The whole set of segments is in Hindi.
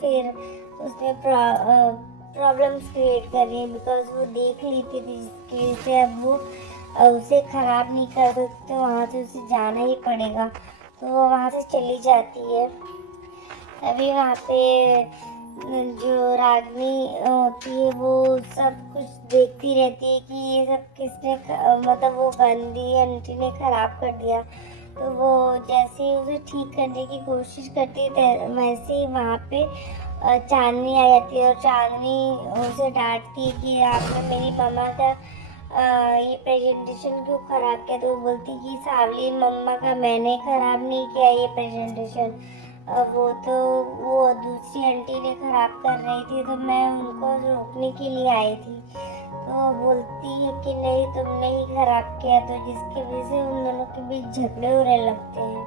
फिर उसमें प्रॉब्लम्स क्रिएट कर रही है, बिकॉज वो देख लेती थी जिसकी वजह से अब वो उसे ख़राब नहीं कर सकती, तो वहाँ से उसे जाना ही पड़ेगा। तो वो वहाँ से चली जाती है। अभी वहाँ पे जो रागनी होती है वो सब कुछ देखती रहती है कि ये सब किसने मतलब वो गंदी आंटी ने ख़राब कर दिया। तो वो जैसे ही उसे ठीक करने की कोशिश करती है वैसे ही वहाँ पे चांदनी आ जाती है, और चांदनी उसे डांटती है कि आपने मेरी मम्मा का ये प्रेजेंटेशन क्यों ख़राब किया। तो वो बोलती कि सावली मम्मा का मैंने ख़राब नहीं किया ये प्रेजेंटेशन, वो दूसरी आंटी ने ख़राब कर रही थी, तो मैं उनको रोकने के लिए आई थी। तो वो बोलती है कि नहीं तुमने ही ख़राब किया, तो जिसकी वजह से उन दोनों के बीच झगड़े होने लगते हैं।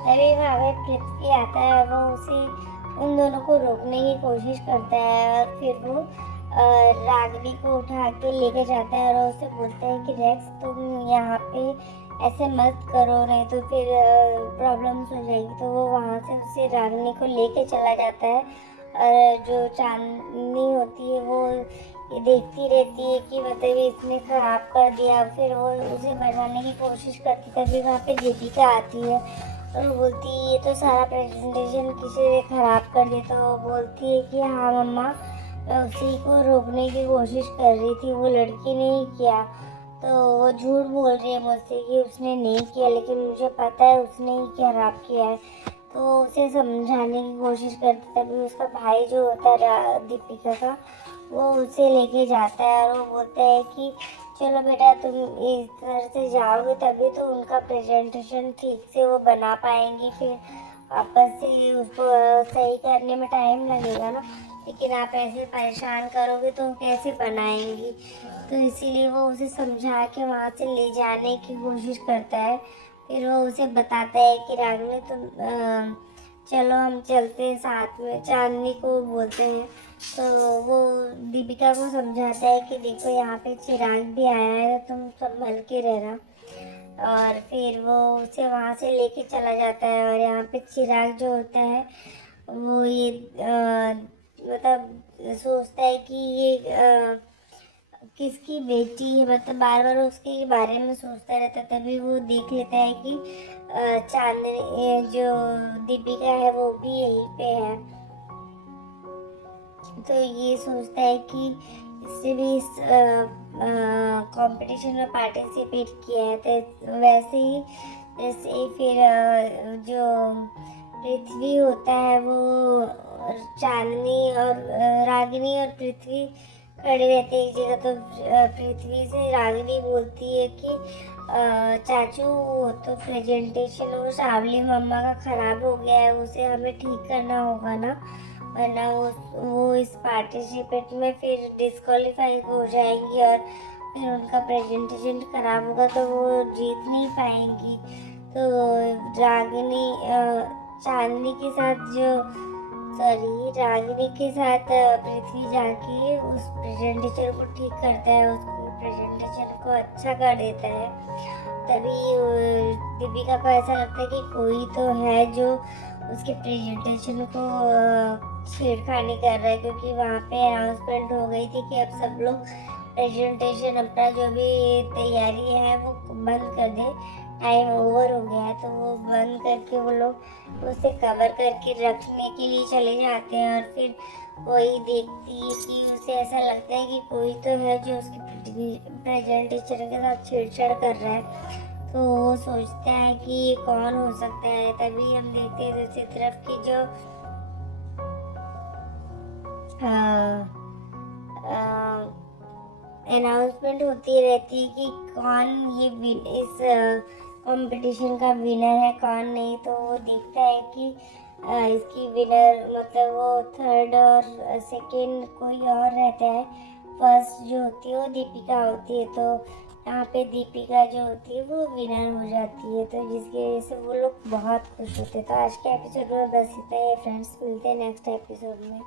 तभी वहाँ पे पृथ्वी आता है और वो उसे उन दोनों को रोकने की कोशिश करता है, और फिर वो रागिनी को उठा के लेके जाता है और उसे बोलता है कि रेक्स तुम यहाँ पे ऐसे मत करो, नहीं तो फिर प्रॉब्लम्स हो जाएगी। तो वो वहाँ से उसे रागिनी को लेके चला जाता है, और जो चांदनी होती है वो ये देखती रहती है कि मतलब इसने ख़राब कर दिया। फिर वो उसे बचाने की कोशिश करती, तभी वहाँ पे दीपिका आती है और वो बोलती है ये तो सारा प्रेजेंटेशन किसी ने ख़राब कर दिया। तो वो बोलती है कि हाँ मम्मा, मैं उसी को रोकने की कोशिश कर रही थी, वो लड़की ने ही किया। तो वो झूठ बोल रही है मुझसे कि उसने नहीं किया, लेकिन मुझे पता है उसने ही खराब किया है। तो उसे समझाने की कोशिश करती, तभी उसका भाई जो होता है दीपिका का, वो उसे लेके जाता है और वो बोलता है कि चलो बेटा तुम इस तरह से जाओगे तभी तो उनका प्रेजेंटेशन ठीक से वो बना पाएंगी, फिर वापस से उसको सही करने में टाइम लगेगा ना, लेकिन आप ऐसे परेशान करोगे तो कैसे बनाएंगी। तो इसीलिए वो उसे समझा के वहाँ से ले जाने की कोशिश करता है। फिर वो उसे बताता है कि रागिनी तुम चलो हम चलते हैं साथ में, चांदनी को बोलते हैं। तो वो दीपिका को समझाता है कि देखो यहाँ पे चिराग भी आया है, तो तुम संभल के रहना। और फिर वो उसे वहाँ से लेके चला जाता है, और यहाँ पे चिराग जो होता है वो ये मतलब सोचता है कि ये किसकी बेटी है, मतलब बार बार उसके बारे में सोचता रहता है। तभी वो देख लेता है कि चांदनी जो दीपिका है वो भी यहीं पे है। तो ये सोचता है कि इससे भी इस कंपटीशन में पार्टिसिपेट किया है, तो वैसे ही जैसे ही फिर जो पृथ्वी होता है वो चांदनी और रागिनी और पृथ्वी खड़े रहते हैं एक जगह। तो पृथ्वी से रागिनी बोलती है कि चाचू वो तो प्रेजेंटेशन वो सावली मम्मा का ख़राब हो गया है, उसे हमें ठीक करना होगा ना, वरना वो इस पार्टिसिपेट में फिर डिस्क्वालीफाई हो जाएंगी और फिर उनका प्रेजेंटेशन खराब होगा तो वो जीत नहीं पाएंगी। तो रागिनी चांदनी के साथ जो रागिनी के साथ पृथ्वी जाके उस प्रेजेंटेशन को ठीक करता है, उसको प्रेजेंटेशन को अच्छा कर देता है। तभी दीपिका को ऐसा लगता है कि कोई तो है जो उसके प्रेजेंटेशन को छेड़खानी कर रहा है, क्योंकि वहाँ पे अनाउंसमेंट हो गई थी कि अब सब लोग प्रेजेंटेशन अपना जो भी तैयारी है वो बंद कर दे, टाइम ओवर हो गया है। तो वो बंद करके वो लोग उसे कवर करके रखने के लिए चले जाते हैं, और फिर वही देखती है कि उसे ऐसा लगता है कि कोई तो है जो उसके प्रेजेंटेशन के साथ छेड़छाड़ कर रहा है। तो वो सोचता है कि ये कौन हो सकता है। तभी हम देखते हैं दूसरी तरफ की जो अनाउंसमेंट होती रहती है कि कौन ये इस कंपटीशन का विनर है कौन नहीं। तो वो दिखता है कि इसकी विनर मतलब वो थर्ड और सेकंड कोई और रहता है, फर्स्ट जो होती है वो दीपिका होती है। तो यहाँ पे दीपिका जो होती है वो विनर हो जाती है, तो जिसकी वजह से वो लोग बहुत खुश होते हैं। तो आज के एपिसोड में बस इतना ही फ्रेंड्स, मिलते हैं नेक्स्ट एपिसोड में।